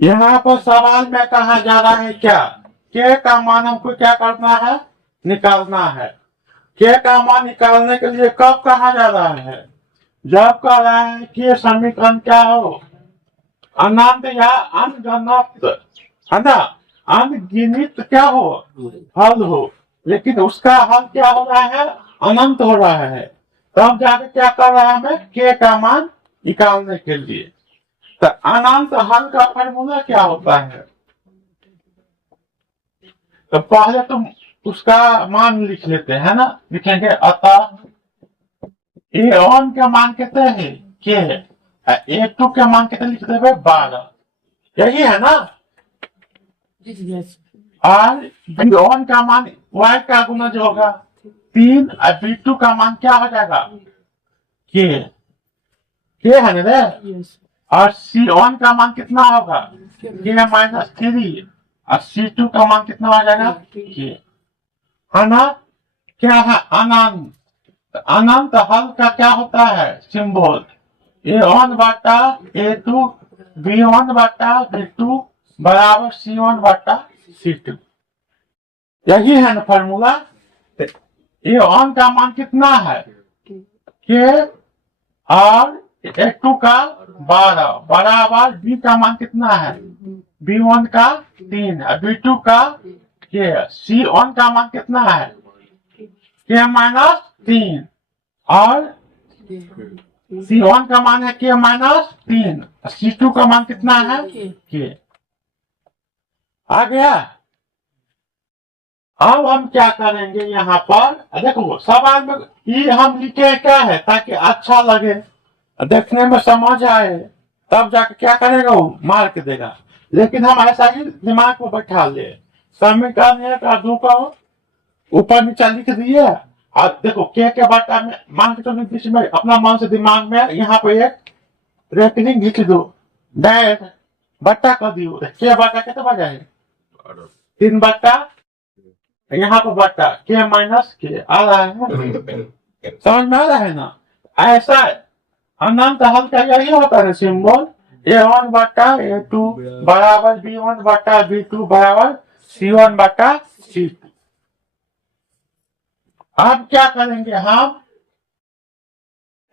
यहाँ पर सवाल में कहा जा रहा है क्या के का मान हमको क्या करना है, निकालना है। के का मान निकालने के लिए कब कहा जा रहा है, जब कह रहा है कि समीकरण क्या हो, अनंत या अनगणत, है ना, अनगिनित क्या हो, हल हो। लेकिन उसका हल क्या हो रहा है, अनंत हो रहा है। तब जाके क्या कर रहा है हमें, के का मान निकालने के लिए। तो अनंत हल का फॉर्मूला क्या होता है, तो पहले तुम उसका मान लिख लेते हैं ना, लिखेंगे अतः ए वन का मान कितने है, के है। ए टू का मान कितने लिख देवे, 12, यही है ना। और बी वन का मान वाई का गुना जो होगा 3, और बी टू का मान क्या हो जाएगा, के है ना रे। और सी वन का मान कितना होगा, के -3, और सी टू का मान कितना हो जाएगा, के, है ना। क्या है अनंत, अनंत हल का क्या होता है सिंबल, A1 बटा A2, B1 बटा B2 बराबर C1 बटा C2, यही है ना फॉर्मूला। A1 का मान कितना है, के, और A2 का 12 बराबर B का मान कितना है, B1 का 3, B2 का के, C1 का मान कितना है, के -3, और C1 का मान है के -3, C2 का मान कितना है, के। आ गया। अब हम क्या करेंगे, यहाँ पर देखो सवाल में ये हम लिखे क्या है, ताकि अच्छा लगे, देखने में समझ आए, तब जाके क्या करेगा वो मार्क देगा। लेकिन हम ऐसा ही दिमाग में बैठा ले, समीकरण 1 और 2 का ऊपर नीचे लिख दिए, और देखो के बाटा में मान के चलो बीच में अपना मन से दिमाग में यहाँ पे एक रेकनिंग लिख दो, डैश बट्टा कर दियो, के बाटा कितना बचा है, 3 बट्टा, यहाँ पे बट्टा के माइनस के आ रहा है, समझ में आ रहा है ना। ऐसा अनंत हल का यही होता है सिंबल, A1 बट्टा A2 बराबर B1 बट्टा B2 बराबर C1 बट्टा C2। अब क्या करेंगे हम,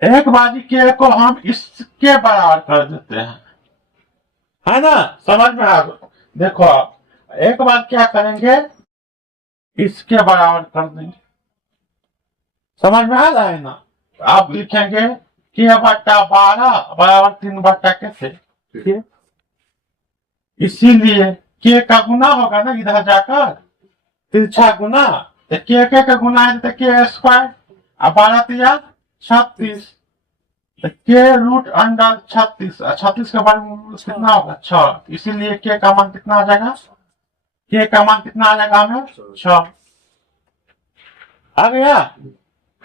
एक बाजी के को हम इसके बराबर कर देते हैं, है ना, समझ में आ गया। देखो आप एक बार क्या करेंगे, इसके बराबर कर देंगे, समझ में आ रहा है ना। तो आप लिखेंगे के बट्टा 12 बराबर 3 बट्टा कैसे, इसीलिए के का गुना होगा ना इधर जाकर, तिरछा गुना, तो के गुना है तो के स्क्वायर, और 12 36, के रूट अंडर 36, 36 का मान कितना होगा 6, इसीलिए के का मान कितना आ जाएगा, के का मान कितना आ जाएगा हमें 6, आ गया।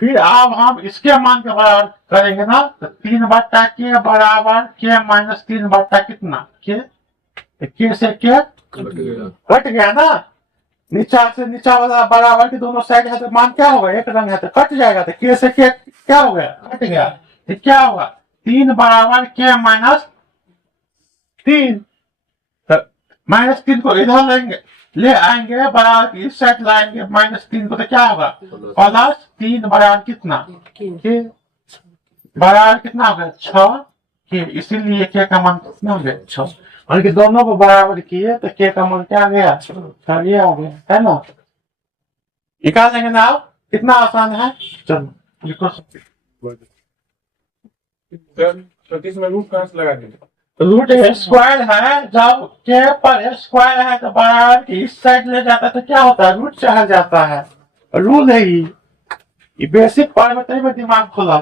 फिर अब हम इसके मान के बराबर करेंगे ना, तो 3 बट्टा के बराबर के -3 बट्टा कितना, के से के कट गया ना, नीचा से नीचा वाला बराबर के दोनों साइड है तो मान क्या होगा, एक रंग है तो कट जाएगा, तो के से के क्या हो गया, कट गया, तो क्या होगा 3 बराबर के -3, तो -3 को इधर लेंगे, ले आएंगे बराबर इस साइड लाएंगे -3 को, तो क्या होगा +3 बराबर कितना, के बराबर कितना हो गया 6 के, इसीलिए के का मान कितना हो गया 6, और कि दोनों को बराबर किए तो के का मान क्या आ गया, ये आ गया, है ना। निकाल देंगे ना आप, कितना आसान है, चलो लिखो। इसमें रूट कहाँ से लगा देंगे, रूट स्क्वायर है, जब के पर स्क्वायर है तो बराबर इस साइड ले जाता है तो क्या होता है, रूट चढ़ जाता है, रूल है ये बेसिक पढ़ में दिमाग खुला।